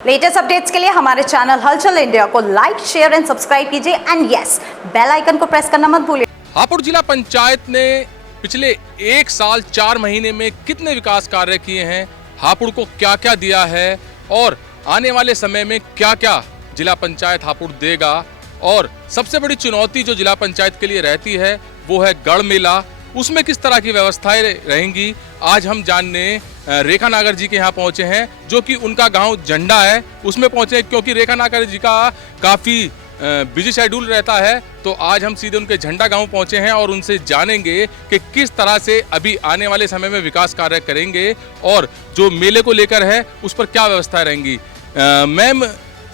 Latest updates के लिए हमारे चैनल हलचल इंडिया को लाइक, शेयर एंड सब्सक्राइब कीजिए एंड यस, बेल आइकन को प्रेस करना मत भूलिए। हापुड़ जिला पंचायत ने पिछले 1 साल 4 महीने में कितने विकास कार्य किए हैं, हापुड़ को क्या क्या दिया है और आने वाले समय में क्या क्या जिला पंचायत हापुड़ देगा, और सबसे बड़ी चुनौती जो जिला पंचायत के लिए रहती है वो है गढ़ मेला, उसमें किस तरह की व्यवस्थाएं रहेंगी, आज हम जानने रेखा नागर जी के यहाँ पहुंचे हैं, जो कि उनका गांव झंडा है उसमें पहुंचे, क्योंकि रेखा नागर जी का काफ़ी बिजी शेड्यूल रहता है। तो आज हम सीधे उनके झंडा गांव पहुंचे हैं और उनसे जानेंगे कि किस तरह से अभी आने वाले समय में विकास कार्य करेंगे और जो मेले को लेकर है उस पर क्या व्यवस्थाएं रहेंगी। मैम,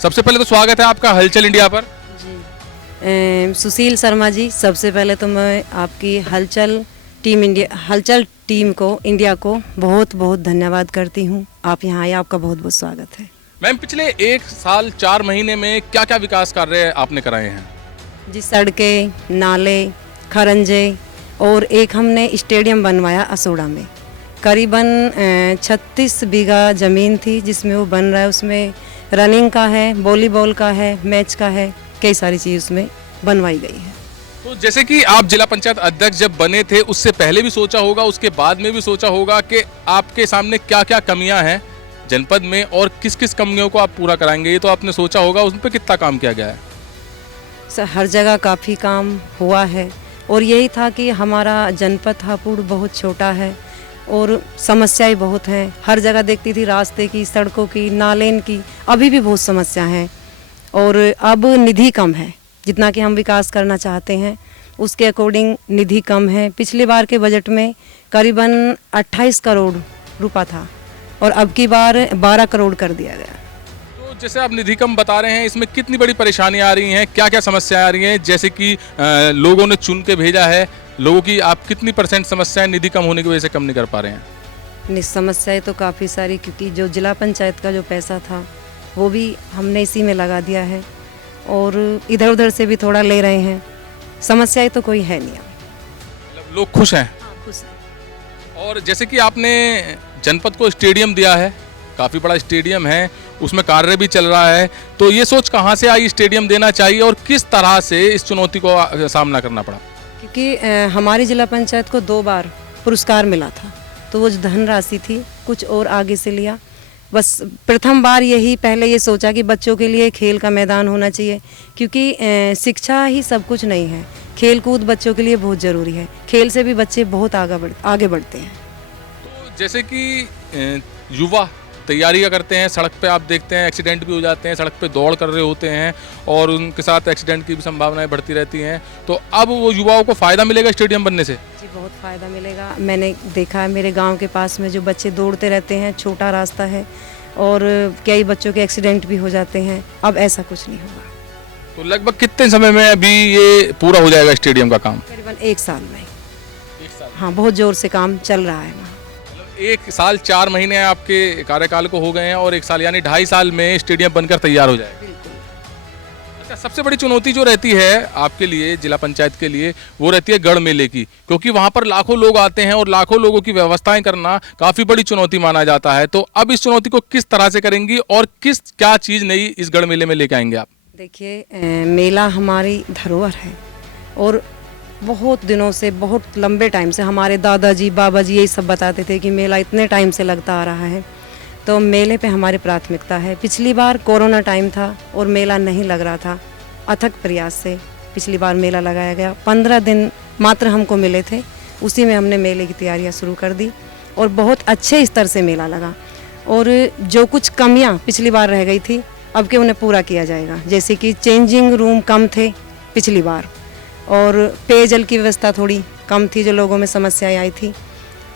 सबसे पहले तो स्वागत है आपका हलचल इंडिया पर। जी, सुशील शर्मा जी, सबसे पहले तो मैं आपकी हलचल टीम को इंडिया को बहुत बहुत धन्यवाद करती हूँ। आप यहाँ आए, आपका बहुत बहुत स्वागत है। मैम, पिछले 1 साल 4 महीने में क्या क्या विकास कार्य आपने कराए हैं? जी, सड़कें, नाले, खरंजे और एक हमने स्टेडियम बनवाया असोड़ा में। करीबन 36 बीघा ज़मीन थी जिसमें वो बन रहा है, उसमें रनिंग का है, वॉलीबॉल का है, मैच का है, कई सारी चीज़ उसमें बनवाई गई है। तो जैसे कि आप जिला पंचायत अध्यक्ष जब बने थे उससे पहले भी सोचा होगा, उसके बाद में भी सोचा होगा कि आपके सामने क्या क्या कमियां हैं जनपद में और किस किस कमियों को आप पूरा कराएंगे, ये तो आपने सोचा होगा। उस पर कितना काम किया गया है? सर, हर जगह काफ़ी काम हुआ है और यही था कि हमारा जनपद हापुड़ बहुत छोटा है और समस्याएं बहुत हैं। हर जगह देखती थी रास्ते की, सड़कों की, नालेन की, अभी भी बहुत समस्या हैं और अब निधि कम है। जितना कि हम विकास करना चाहते हैं उसके अकॉर्डिंग निधि कम है। पिछली बार के बजट में करीबन 28 करोड़ रुपया था और अब की बार 12 करोड़ कर दिया गया। तो जैसे आप निधि कम बता रहे हैं, इसमें कितनी बड़ी परेशानियां आ रही हैं, क्या क्या समस्याएं आ रही हैं? जैसे कि लोगों ने चुन के भेजा है, लोगों की आप कितनी % समस्याएं निधि कम होने की वजह से कम नहीं कर पा रहे हैं? समस्याएं तो काफ़ी सारी, क्योंकि जो जिला पंचायत का जो पैसा था वो भी हमने इसी में लगा दिया है और इधर उधर से भी थोड़ा ले रहे हैं। समस्याएं तो कोई है नहीं। मतलब लोग खुश हैं? खुश हैं। और जैसे कि आपने जनपद को स्टेडियम दिया है, काफ़ी बड़ा स्टेडियम है, उसमें कार्य भी चल रहा है, तो ये सोच कहाँ से आई स्टेडियम देना चाहिए और किस तरह से इस चुनौती को सामना करना पड़ा? क्योंकि हमारी जिला पंचायत को 2 बार पुरस्कार मिला था, तो वो जो धनराशि थी कुछ और आगे से लिया। बस प्रथम बार यही पहले ये सोचा कि बच्चों के लिए खेल का मैदान होना चाहिए, क्योंकि शिक्षा ही सब कुछ नहीं है, खेल कूद बच्चों के लिए बहुत ज़रूरी है। खेल से भी बच्चे बहुत आगे बढ़ते हैं। तो जैसे कि युवा तैयारियां करते हैं, सड़क पे आप देखते हैं एक्सीडेंट भी हो जाते हैं, सड़क पे दौड़ कर रहे होते हैं और उनके साथ एक्सीडेंट की भी संभावनाएं बढ़ती रहती हैं, तो अब वो युवाओं को फ़ायदा मिलेगा स्टेडियम बनने से? जी, बहुत फ़ायदा मिलेगा। मैंने देखा है मेरे गांव के पास में जो बच्चे दौड़ते रहते हैं, छोटा रास्ता है और कई बच्चों के एक्सीडेंट भी हो जाते हैं, अब ऐसा कुछ नहीं होगा। तो लगभग कितने समय में अभी ये पूरा हो जाएगा स्टेडियम का काम? करीबन 1 साल में। 1 साल? हाँ, बहुत ज़ोर से काम चल रहा है वहाँ। 1 साल 4 महीने आपके कार्यकाल को हो गए हैं और 1 साल यानी 2.5 साल में स्टेडियम बनकर तैयार हो जाएगा। बिल्कुल। अच्छा, सबसे बड़ी चुनौती जो रहती है आपके लिए, जिला पंचायत के लिए, वो रहती है गढ़ मेले की, क्योंकि वहाँ पर लाखों लोग आते हैं और लाखों लोगों की व्यवस्थाएं करना काफ़ी बड़ी चुनौती माना जाता है। तो अब इस चुनौती को किस तरह से करेंगी और क्या चीज़ नई इस गढ़ मेले में लेके आएंगे आप? देखिए, मेला हमारी धरोहर है और बहुत दिनों से, बहुत लंबे टाइम से हमारे दादाजी बाबा जी यही सब बताते थे कि मेला इतने टाइम से लगता आ रहा है, तो मेले पे हमारी प्राथमिकता है। पिछली बार कोरोना टाइम था और मेला नहीं लग रहा था, अथक प्रयास से पिछली बार मेला लगाया गया। 15 दिन मात्र हमको मिले थे, उसी में हमने मेले की तैयारियां शुरू कर दी और बहुत अच्छे स्तर से मेला लगा। और जो कुछ कमियां पिछली बार रह गई थी अब के उन्हें पूरा किया जाएगा। जैसे कि चेंजिंग रूम कम थे पिछली बार और पेयजल की व्यवस्था थोड़ी कम थी, जो लोगों में समस्याएं आई थी,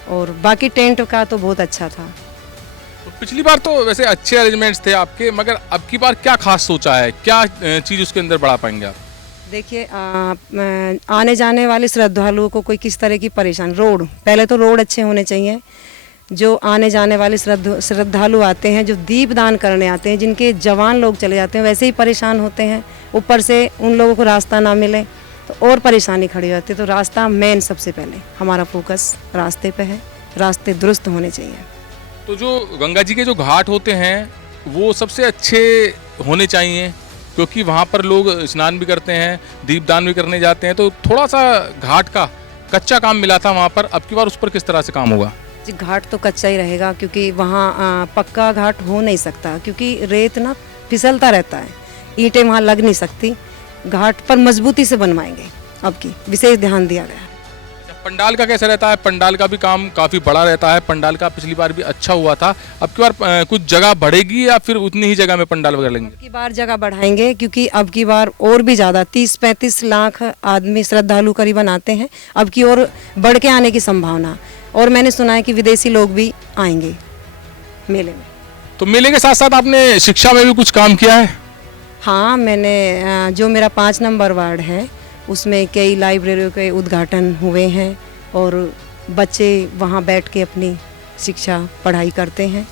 और बाकी टेंट का तो बहुत अच्छा था। तो पिछली बार तो वैसे अच्छे अरेंजमेंट्स थे आपके, मगर अब की बार क्या खास सोचा है, क्या चीज़ उसके अंदर बढ़ा पाएंगे आप? देखिए, आने जाने वाले श्रद्धालुओं को कोई किस तरह की परेशानी, रोड, पहले तो रोड अच्छे होने चाहिए। जो आने जाने वाले श्रद्धालु आते हैं, जो दीपदान करने आते हैं, जिनके जवान लोग चले जाते हैं, वैसे ही परेशान होते हैं, ऊपर से उन लोगों को रास्ता ना मिले तो और परेशानी खड़ी होती है। तो रास्ता मेन, सबसे पहले हमारा फोकस रास्ते पे है, रास्ते दुरुस्त होने चाहिए। तो जो गंगा जी के जो घाट होते हैं वो सबसे अच्छे होने चाहिए, क्योंकि वहाँ पर लोग स्नान भी करते हैं, दीपदान भी करने जाते हैं, तो थोड़ा सा घाट का कच्चा काम मिला था वहाँ पर, अब की बार उस पर किस तरह से काम होगा? जी घाट तो कच्चा ही रहेगा, क्योंकि वहाँ पक्का घाट हो नहीं सकता, क्योंकि रेत ना फिसलता रहता है, ईंटें वहाँ लग नहीं सकती। घाट पर मजबूती से बनवाएंगे, अब की विशेष ध्यान दिया गया है। पंडाल का कैसा रहता है? पंडाल का भी काम काफ़ी बड़ा रहता है, पंडाल का पिछली बार भी अच्छा हुआ था, अब की बार कुछ जगह बढ़ेगी या फिर उतनी ही जगह में पंडाल वगैरह लगेंगे? अब की बार जगह बढ़ाएंगे, क्योंकि अब की बार और भी ज़्यादा 30-35 लाख आदमी श्रद्धालु करीबन आते हैं, अब की और बढ़ के आने की संभावना। और मैंने सुना है कि विदेशी लोग भी आएंगे मेले में। तो मेले के साथ साथ आपने शिक्षा में भी कुछ काम किया है? हाँ, मैंने जो मेरा 5 नंबर वार्ड है उसमें कई लाइब्रेरियों के उद्घाटन हुए हैं और बच्चे वहाँ बैठ के अपनी शिक्षा पढ़ाई करते हैं।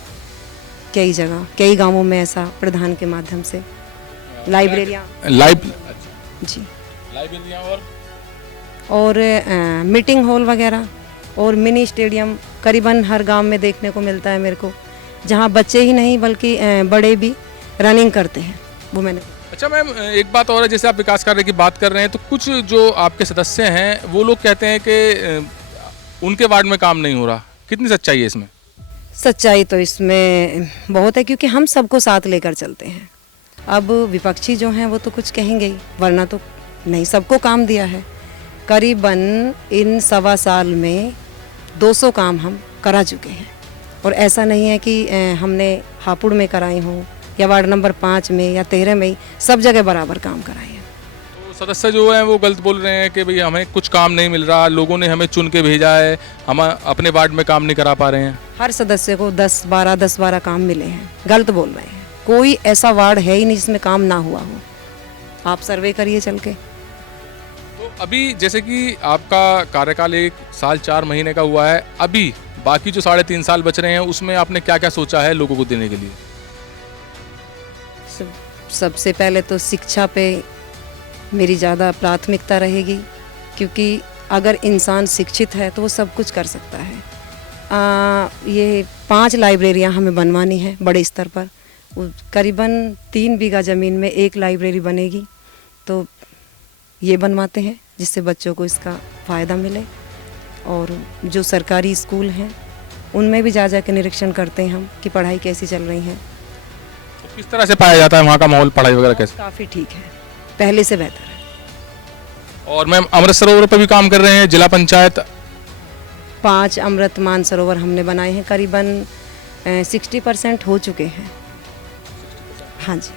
कई जगह कई गांवों में ऐसा प्रधान के माध्यम से लाइब्रेरियाँ जी लाइब्रेरियाँ और मीटिंग हॉल वगैरह और मिनी स्टेडियम करीबन हर गांव में देखने को मिलता है मेरे को, जहाँ बच्चे ही नहीं बल्कि बड़े भी रनिंग करते हैं, वो मैंने। अच्छा मैम, एक बात और है, जैसे आप विकास कार्य की बात कर रहे हैं तो कुछ जो आपके सदस्य हैं वो लोग कहते हैं कि उनके वार्ड में काम नहीं हो रहा, कितनी सच्चाई है इसमें? सच्चाई तो इसमें बहुत है, क्योंकि हम सबको साथ लेकर चलते हैं। अब विपक्षी जो हैं वो तो कुछ कहेंगे ही, वरना तो नहीं, सबको काम दिया है। करीबन इन 1.25 साल में 200 काम हम करा चुके हैं, और ऐसा नहीं है कि हमने हापुड़ में कराए हों या वार्ड नंबर 5 में या 13 में ही, सब जगह बराबर काम कराए हैं। तो सदस्य जो हैं वो गलत बोल रहे हैं कि भाई हमें कुछ काम नहीं मिल रहा, लोगों ने हमें चुन के भेजा है, हम अपने वार्ड में काम नहीं करा पा रहे हैं। हर सदस्य को 10-12 काम मिले हैं, गलत बोल रहे हैं। कोई ऐसा वार्ड है ही नहीं जिसमें काम ना हुआ हो, आप सर्वे करिए चल के। तो अभी जैसे कि आपका कार्यकाल 1 साल 4 महीने का हुआ है, अभी बाकी जो 3.5 साल बच रहे हैं उसमें आपने क्या क्या सोचा है लोगों को देने के लिए? सबसे पहले तो शिक्षा पे मेरी ज़्यादा प्राथमिकता रहेगी, क्योंकि अगर इंसान शिक्षित है तो वो सब कुछ कर सकता है। ये 5 लाइब्रेरियां हमें बनवानी है बड़े स्तर पर, करीबन 3 बीघा ज़मीन में 1 लाइब्रेरी बनेगी, तो ये बनवाते हैं जिससे बच्चों को इसका फ़ायदा मिले। और जो सरकारी स्कूल हैं उनमें भी जा के निरीक्षण करते हैं हम कि पढ़ाई कैसी चल रही है। तो किस तरह से पाया जाता है वहाँ का माहौल, पढ़ाई वगैरह कैसे? काफ़ी ठीक है, पहले से बेहतर है। और मैम अमृत सरोवर पर भी काम कर रहे हैं जिला पंचायत? 5 अमृत मानसरोवर हमने बनाए हैं, करीबन 60% हो चुके हैं। हाँ जी।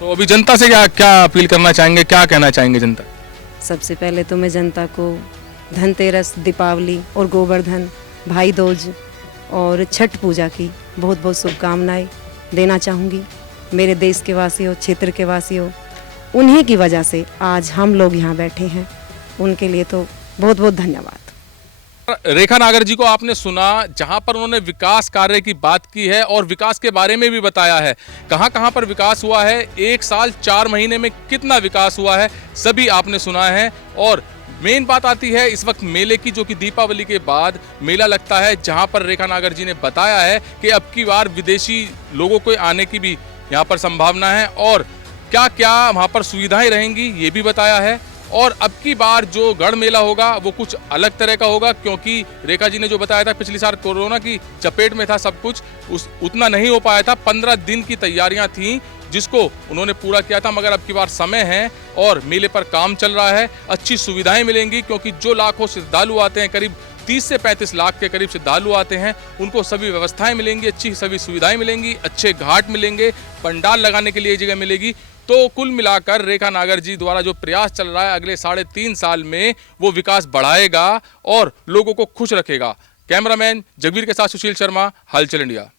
तो अभी जनता से क्या क्या अपील करना चाहेंगे, क्या कहना चाहेंगे जनता? सबसे पहले तो मैं जनता को धनतेरस, दीपावली और गोवर्धन, भाई दूज और छठ पूजा की बहुत बहुत शुभकामनाएं देना चाहूँगी। मेरे देश के वासियों, क्षेत्र के वासियों, उन्हीं की वजह से आज हम लोग यहाँ बैठे हैं, उनके लिए तो बहुत बहुत धन्यवाद। रेखा नागर जी को आपने सुना, जहां पर उन्होंने विकास कार्य की बात की है और विकास के बारे में भी बताया है, कहां कहां पर विकास हुआ है, 1 साल 4 महीने में कितना विकास हुआ है, सभी आपने सुना है। और मेन बात आती है इस वक्त मेले की, जो कि दीपावली के बाद मेला लगता है, जहां पर रेखा नागर जी ने बताया है कि अब की बार विदेशी लोगों को आने की भी यहां पर संभावना है और क्या क्या वहां पर सुविधाएं रहेंगी ये भी बताया है। और अब की बार जो गढ़ मेला होगा वो कुछ अलग तरह का होगा, क्योंकि रेखा जी ने जो बताया था पिछली साल कोरोना की चपेट में था सब कुछ, उतना नहीं हो पाया था। 15 दिन की तैयारियां थीं जिसको उन्होंने पूरा किया था, मगर अब की बार समय है और मेले पर काम चल रहा है, अच्छी सुविधाएं मिलेंगी, क्योंकि जो लाखों श्रद्धालु आते हैं, करीब 30 से 35 लाख के करीब श्रद्धालु आते हैं, उनको सभी व्यवस्थाएं मिलेंगी, अच्छी सभी सुविधाएं मिलेंगी, अच्छे घाट मिलेंगे, पंडाल लगाने के लिए जगह मिलेगी। तो कुल मिलाकर रेखा नागर जी द्वारा जो प्रयास चल रहा है, अगले 3.5 साल में वो विकास बढ़ाएगा और लोगों को खुश रखेगा। कैमरामैन जगवीर के साथ सुशील शर्मा, हलचल इंडिया।